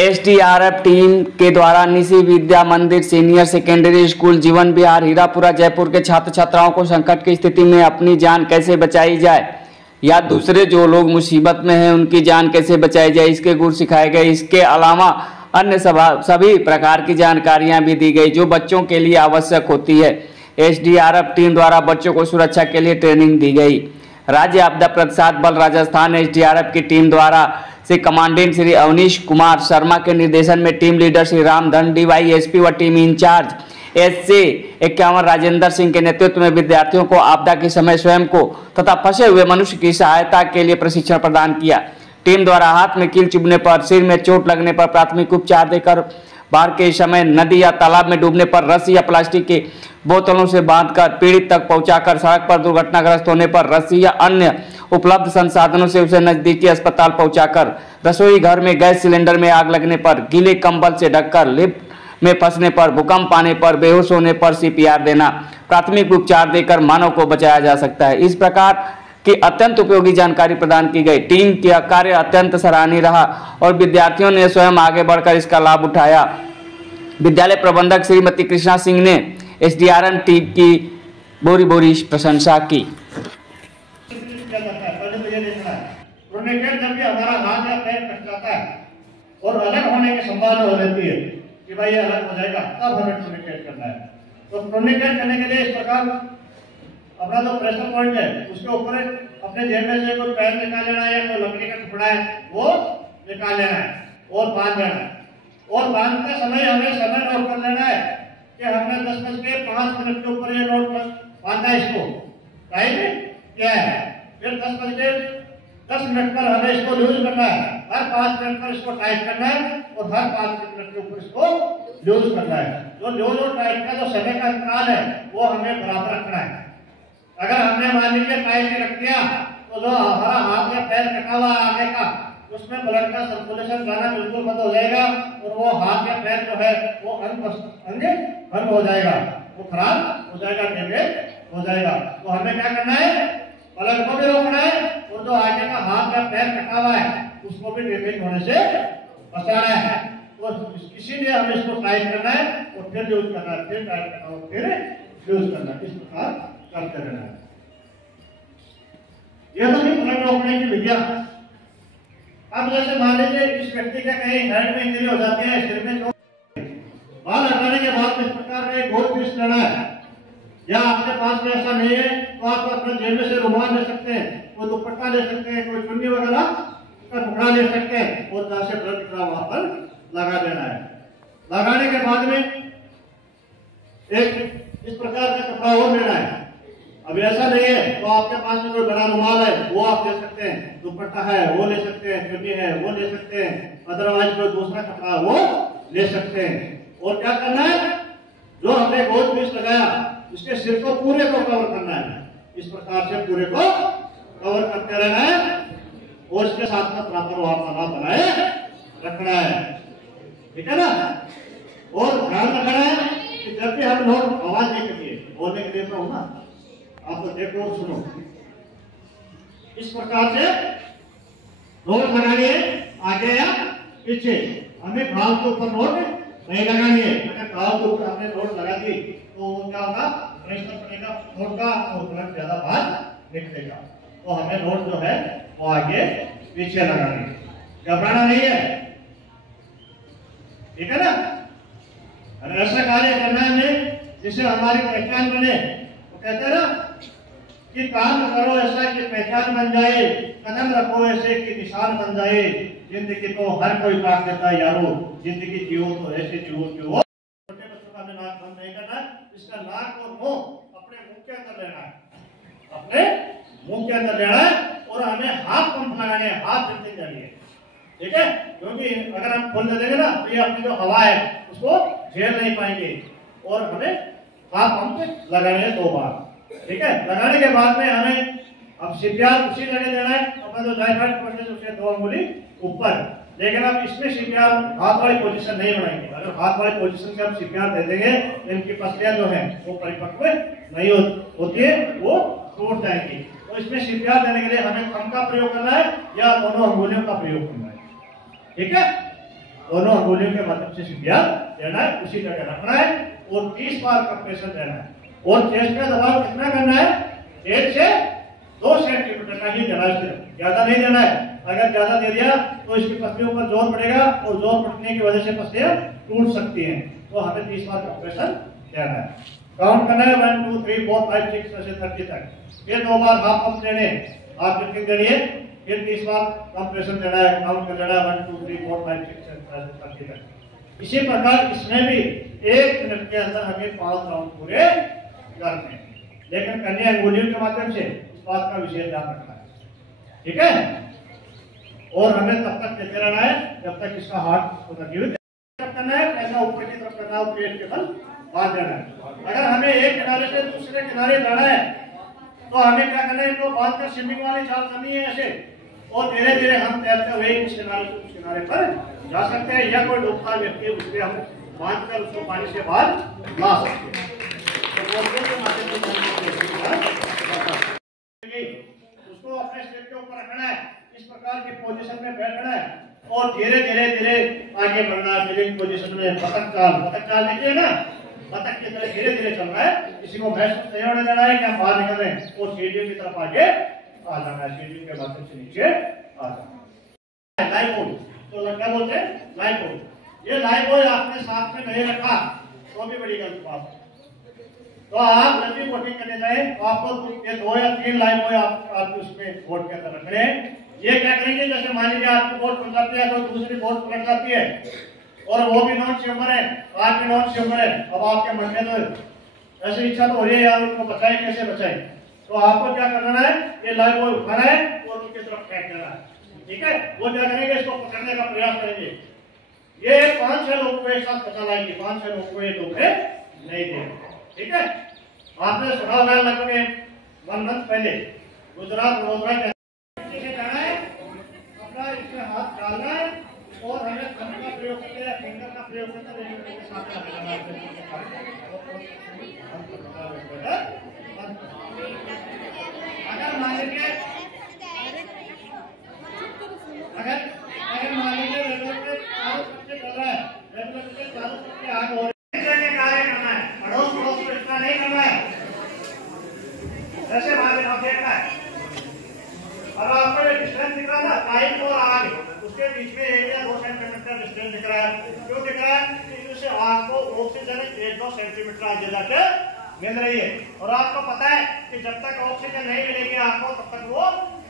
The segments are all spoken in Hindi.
एसडीआरएफ टीम के द्वारा निशी विद्या मंदिर सीनियर सेकेंडरी स्कूल जीवन विहार हीरापुरा जयपुर के छात्र छात्राओं को संकट की स्थिति में अपनी जान कैसे बचाई जाए या दूसरे जो लोग मुसीबत में हैं उनकी जान कैसे बचाई जाए, इसके गुर सिखाए गए। इसके अलावा अन्य सभी प्रकार की जानकारियां भी दी गई जो बच्चों के लिए आवश्यक होती है। एसडीआरएफ टीम द्वारा बच्चों को सुरक्षा के लिए ट्रेनिंग दी गई। राज्य आपदा प्रतिसाद बल राजस्थान एसडीआरएफ की टीम द्वारा से कमांडेंट श्री अवनीश कुमार शर्मा के निर्देशन में team leader Shri Ramdhan DYSP व team in-charge SA 51 Rajendra Singh के नेतृत्व में विद्यार्थियों को आपदा के समय स्वयं को तथा फंसे हुए मनुष्य की सहायता के लिए प्रशिक्षण प्रदान किया। टीम द्वारा हाथ में कील चुभने पर, सिर में चोट लगने पर प्राथमिक उपचार देकर, बाढ़ के समय नदी या तालाब में डूबने पर रस्सी या प्लास्टिक की बोतलों से बांधकर पीड़ित तक पहुंचाकर, सड़क पर दुर्घटनाग्रस्त होने पर रस्सी या अन्य उपलब्ध संसाधनों से उसे नजदीकी अस्पताल पहुंचाकर, रसोई घर में गैस सिलेंडर में आग लगने पर, गीले कंबल से ढककर, लिफ्ट में फंसने पर, भूकंप आने पर, बेहोश होने पर सीपीआर देना, प्राथमिक उपचार देकर मानव को बचाया जा सकता है। इस प्रकार की अत्यंत उपयोगी जानकारी प्रदान की गई। टीम का कार्य अत्यंत सराहनीय रहा और विद्यार्थियों ने स्वयं आगे बढ़कर इसका लाभ उठाया। विद्यालय प्रबंधक श्रीमती कृष्णा सिंह ने एसडीआरएफ टीम की बोरी बोरी प्रशंसा की। जब भी हमारा हाथ या पैर कट जाता है और अलग होने की संभावना हो रहती है कि भाई ये अलग हो जाएगा, तब हमें टूर्निकेट करना है। तो टूर्निकेट करने के लिए इस प्रकार अपना जो प्रेशर पॉइंट है उसके ऊपर अपने जेब में से कोई पैर निकाल लेना है या कोई लकड़ी का टुकड़ा है वो निकाल लेना है और बांध देना है। और बांधते समय हमें समय नोट कर लेना है कि हमने 10:05 के ऊपर ये नोट बांधा इसको टाइम क्या है, फिर 10:10 पर हमें इसको लूज करना है, हर 5 मिनट पर इसको टाइट करना है और हर 5 मिनट के ऊपर इसको लूज करना है। जो लूज और टाइट का जो समय का अंतराल है वो हमें बराबर रखना है। अगर हमने मान लीजिए टाइट रख दिया तो जो हमारा हाथ या पैर कटा हुआ आगे का उसमें ब्लड का सर्कुलेशन जाना बिल्कुल बंद हो जाएगा और वो हाथ या पैर जो है वो अंग भंग हो जाएगा, वो खराब हो जाएगा, डैमेज हो जाएगा। तो हमें क्या करना है, ब्लड को भी रोकना है और जो आगे का हाथ या पैर कटा हुआ है उसको भी डैमेज होने से बचाना है। तो इसीलिए हमें इसको टाइट करना है और फिर यूज करना है, फिर टाइट करना और फिर यूज करना, इस प्रकार करते रहना है। यह तो नहीं ब्लड रोकने की विधियां। अब जैसे मान लीजिए इस व्यक्ति का कहीं हेड में इंजरी हो जाती है, सिर में चोट, बाल हटाने के बाद इस प्रकार का एक गोल पीस लेना है, या आपके पास में ऐसा नहीं है तो आप अपने जेब में से रुमाल ले सकते हैं, कोई दुपट्टा ले सकते हैं, कोई चुन्नी वगैरह का टुकड़ा ले सकते हैं और जहां से ब्लड निकला वहां पर लगा देना है। लगाने के बाद में एक इस प्रकार का कपड़ा और लेना है। अब ऐसा नहीं है तो आपके पास में कोई बड़ा रुमाल है वो आप ले सकते हैं, दुपट्टा है वो ले सकते हैं, चुन्नी है वो ले सकते हैं, अदरवाइज कोई दूसरा कपड़ा वो ले सकते हैं। और क्या करना है, जो हमने गोल पीस लगाया इसके सिर को पूरे को कवर करना है, इस प्रकार से पूरे को कवर करते रहना है और इसके साथ में प्रॉपर वार्तालाप बनाए रखना है, ठीक है ना। और ध्यान रखना है कि जब भी हम लोग आवाज नहीं करिए, बोलने के लिए तो हो ना, आप तो देखो और सुनो, इस प्रकार से नोट लगानी है आगे या पीछे। हमें घाव के ऊपर नोट नहीं लगानी है, अगर घाव के ऊपर हमने नोट लगा दी तो क्या होगा, प्रेशर पड़ेगा नोट का और ब्लड ज्यादा बाहर निकलेगा। तो हमें नोट जो है वो आगे पीछे लगानी है, घबराना नहीं है, ठीक है ना। अगर ऐसा कार्य करना है हमें जिससे हमारी पहचान बने, तो कहते हैं ना कि काम करो ऐसा कि पहचान बन जाए, कदम रखो ऐसे कि निशान बन जाए, जिंदगी तो हर कोई काट देता है यारो, जिंदगी जियो तो ऐसे जियो कि वो। छोटे बच्चों का हमें नाक बंद नहीं करना, इसका नाक और मुंह अपने मुंह के अंदर लेना है, अपने मुंह के अंदर लेना है और हमें हाथ पंप लगाने हैं, हाथ चलते जाइए, ठीक है। क्योंकि अगर हम खोल देंगे ना तो ये अपनी जो हवा है उसको झेल नहीं पाएंगे और हमें हाथ पंप लगाने हैं 2 बार, ठीक है। लगाने के बाद में हमें अब सीपीआर उसी जगह देना है, अपना जो जायफाइड पकड़ने से उसके 2 अंगुली ऊपर, लेकिन अब इसमें सीपीआर हाथ वाली पोजीशन नहीं बनाएंगे। अगर हाथ वाली पोजीशन में हम सीपीआर दे देंगे तो इनकी पसलियां जो है वो परिपक्व नहीं होती है, वो टूट जाएंगी। तो इसमें सीपीआर देने के लिए हमें थंब का प्रयोग करना है या दोनों अंगुलियों का प्रयोग करना है, ठीक है। दोनों अंगुलियों के माध्यम से सीढ़ियां देना है, उसी जगह रखना है और 30 बार कंप्रेशन देना है। और चेस्ट का दबाव कितना करना है? 1 से 2 सेंटीमीटर का ही देना है, ज्यादा नहीं देना है। अगर ज्यादा दे दिया तो इसकी पसलियों पर जोर पड़ेगा और जोर पड़ने की वजह से पसलियां टूट सकती हैं। तो हमें 30 बार कंप्रेशन देना है। काउंट करना है 1 2 3 4 5 6 से 30 तक। फिर 2 बार हाफ पंप देने, हाफ पंपिंग देनी है। फिर 30 बार कंप्रेशन देना है, काउंट कर लेना है 1 2 3 4 5 6 से 30 तक। इसी प्रकार इसमें भी 1 मिनट के अंदर हमें 5 राउंड पूरे करने हैं, लेकिन करने अंगुलियों के माध्यम से। इस बात का विशेष ध्यान रखना है, ठीक है। और हमें तब तक देते रहना है जब तक इसका हार्ट करना है, ऐसा ऊपर की तरफ करना है, पेट के बल बांध देना है। अगर हमें एक किनारे से दूसरे किनारे जाना है तो हमें क्या करना है? इनको बांध कर स्विमिंग वाली चाल करनी है ऐसे, और धीरे धीरे हम तैरते हुए उस किनारे से उस किनारे पर जा सकते हैं। या कोई डूबता व्यक्ति है उससे हम बांध कर उसको पानी से बाहर ला सकते हैं। उसको अपने स्टेप के ऊपर रखना है, इस प्रकार की पोजीशन में बैठना है और धीरे धीरे धीरे आगे बढ़ना है। बिलिंग पोजीशन में बतख चाल देखिए ना, बतख की तरह धीरे धीरे चलना है। किसी को महसूस नहीं होने देना है कि हम बाहर निकल रहे हैं, और सीढ़ियों की तरफ आगे आ जाना है, सीढ़ियों के माध्यम से नीचे आ जाना है। लाइफ बोर्ड तो क्या बोलते हैं? Life board. ये लाइफ बोर्ड आपने साथ में नहीं रखा तो भी बड़ी गलत बात है। तो आप जब भी वोटिंग करने जाए तो आपको ये 2 या 3 लाइफ बोर्ड आप उसमें वोट के अंदर रख रहे हैं। ये क्या करेंगे? जैसे मान लीजिए आपकी वोट पलट जाती है तो दूसरी वोट पलट जाती है, और वो भी नॉन चेंबर है, आप भी नॉन चेंबर है। अब आपके मन में तो ऐसी इच्छा तो हो रही है यार उनको बचाए, कैसे बचाए? तो आपको क्या करना है? ये लाइफ बॉय उठाना है और उनकी तरफ फेंक देना है, ठीक है। वो क्या करेंगे? इसको पकड़ने का प्रयास करेंगे। ये 5-6 लोगों को एक साथ बचा लाएंगे, 5-6 लोगों को ये धोखे नहीं देंगे, ठीक है। आपने सुना होगा लगभग 1 मंथ पहले गुजरात वडोदरा के जाना है, अपना इसमें हाथ डालना है और हमें थंब का प्रयोग करते हैं, फिंगर का प्रयोग करते हैं, अगर मान लीजिए चारों सबसे चल रहा है, चारों सबसे आगे हो कार्य करना है, पड़ोस पड़ोस को इतना नहीं करना है। जैसे मान लीजिए देखना है, अब आपको ये डिस्टेंस दिख रहा है ना, पाइप और आग, उसके बीच में 1 या 2 सेंटीमीटर डिस्टेंस दिख रहा है। क्यों दिख रहा है? इससे आपको ऑक्सीजन 1-2 सेंटीमीटर आगे जाके मिल रही है, और आपको पता है कि जब तक ऑक्सीजन नहीं मिलेगी आपको तब तक वो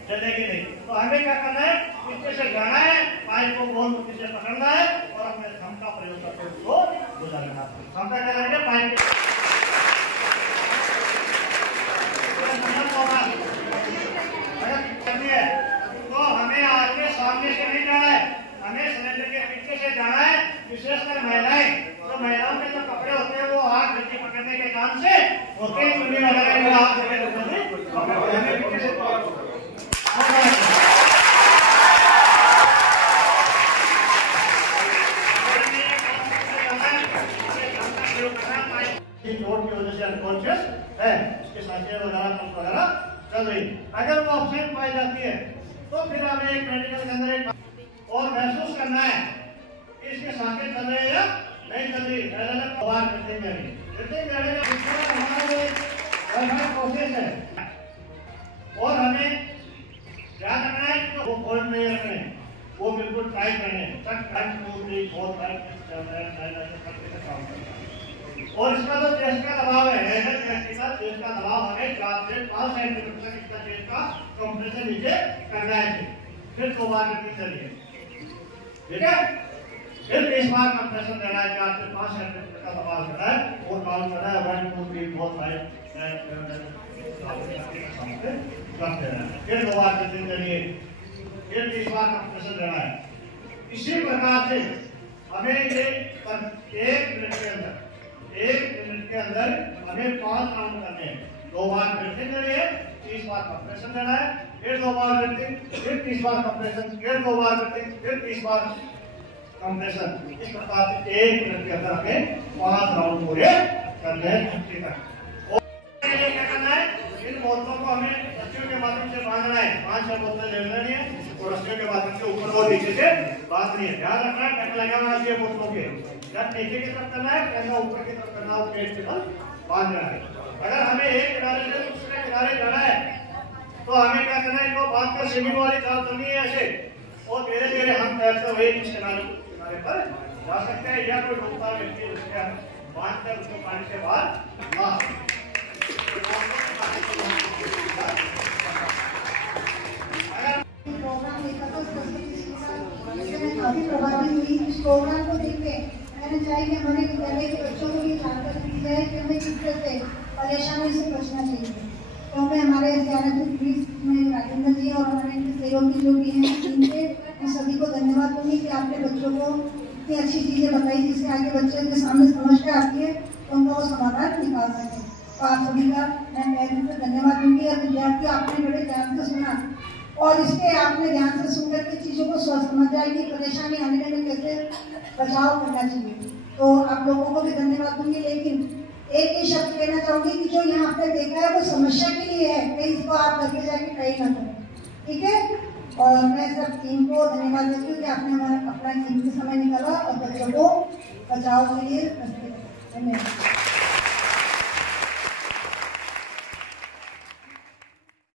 चलेगी नहीं। तो हमें क्या करना है? पीछे से जाना है, पाइप को गोल मुट्ठी से पकड़ना है और अपने थंब का प्रयोग करके उसको गुजारना है। थंब का क्या करेंगे? पाइप तो हमें आगे सामने से नहीं जाना है, हमें सिलेंडर के पीछे से जाना है। विशेषकर महिलाएं, तो महिलाओं के जो कपड़े होते हैं वो हाथ गड्डी पकड़ने के काम से होते हैं, चुन्नी वगैरह में हाथ पकड़ने हमें पीछे से चोट की वजह से अनकॉन्शियस है, उसके सांसें वगैरह चल रही। अगर वो ऑप्शन पाई जाती है तो फिर हमें एक मेडिकल के अंदर एक और महसूस करना है कि इसके सांसें चल रहे हैं या नहीं चल रही। बार ब्रीथिंग करने का हमारा प्रोसेस है, और हमें ध्यान रखना है कि वो फोल्ड नहीं रखने, वो बिल्कुल टाइट रहने। 1 2 3 4 5 6 7 8 9 काम करना। और इसका जो चेस्ट का दबाव है, चेस्ट का दबाव हमें 4 से 5 सेंटीमीटर तक इसका चेस्ट का कंप्रेशन नीचे करना है। फिर 2 बार रिपीट करिए, ठीक है। फिर 30 बार कंप्रेशन देना है, 4 से 5 सेंटीमीटर का दबाव देना है और काउंट करना है 1 2 3 4 5 6 7 8 फिर 2 बार रिपीट करिए, फिर 30 बार कंप्रेशन देना है। इसी प्रकार से हमें ये 1 मिनट के अंदर हमें 5 राउंड करने हैं। 2 बार ब्रीथिंग करनी है, 30 बार कंप्रेशन देना है, फिर 2 बार ब्रीथिंग, फिर 30 बार कंप्रेशन, फिर 2 बार ब्रीथिंग, फिर 30 बार कंप्रेशन। इस प्रकार से 1 मिनट के अंदर हमें 5 राउंड पूरे करने हैं। और क्या करना है? इन मोर्चों को हमें बच्चों के माध्यम से बांधना है, 5-6 बोतल ले लेनी है और रस्सियों के माध्यम से ऊपर और नीचे से बांधनी है। ध्यान रखना है कट लगा होना चाहिए बोतलों के, जब नीचे की तरफ करना है पहला ऊपर की तरफ करना है, पेट के बल बांधना है। अगर हमें एक किनारे से दूसरे किनारे जाना है तो हमें क्या करना है, इनको बांध कर स्विमिंग वाली चाल करनी है ऐसे, और धीरे धीरे हम तैरते हुए इस किनारे पर जा सकते हैं, या कोई डूबता व्यक्ति उसके बांध कर उसको पानी से बाहर ला सकते हैं। काफी प्रभावित हुई इस प्रोग्राम को देखते मैंने चाहिए कि हमारे विद्यालय के बच्चों को भी जानकारी दी जाए कि हमें किस तरह से परेशानी से बचना चाहिए। तो मैं हमारे राजेंद्र जी और हमारे इनके सहयोगी जो भी हैं इनके मैं सभी को धन्यवाद दूंगी कि आपने बच्चों को इतनी अच्छी चीजें बताई जिससे आगे बच्चों के सामने समस्या आती है तो उनका वो समाधान निकाल सके। तो आप सभी का मैं धन्यवाद दूंगी। और विद्यार्थी आपने बड़े ध्यान से सुना और इसके आपने ध्यान से सुनकर के चीजों को समझ जाए कि परेशानी आने में कैसे बचाव करना चाहिए। तो आप लोगों को भी धन्यवाद दूंगी, लेकिन एक ही शब्द कहना चाहूंगी कि जो यहाँ पे देखा है वो समस्या के लिए है, कहीं इसको आप घर पे जाके ट्राई ना करें, ठीक है। और मैं सब टीम को धन्यवाद देती हूँ कि आपने हमारा अपना कीमती समय निकाला और बच्चों को बचाव के लिए धन्यवाद।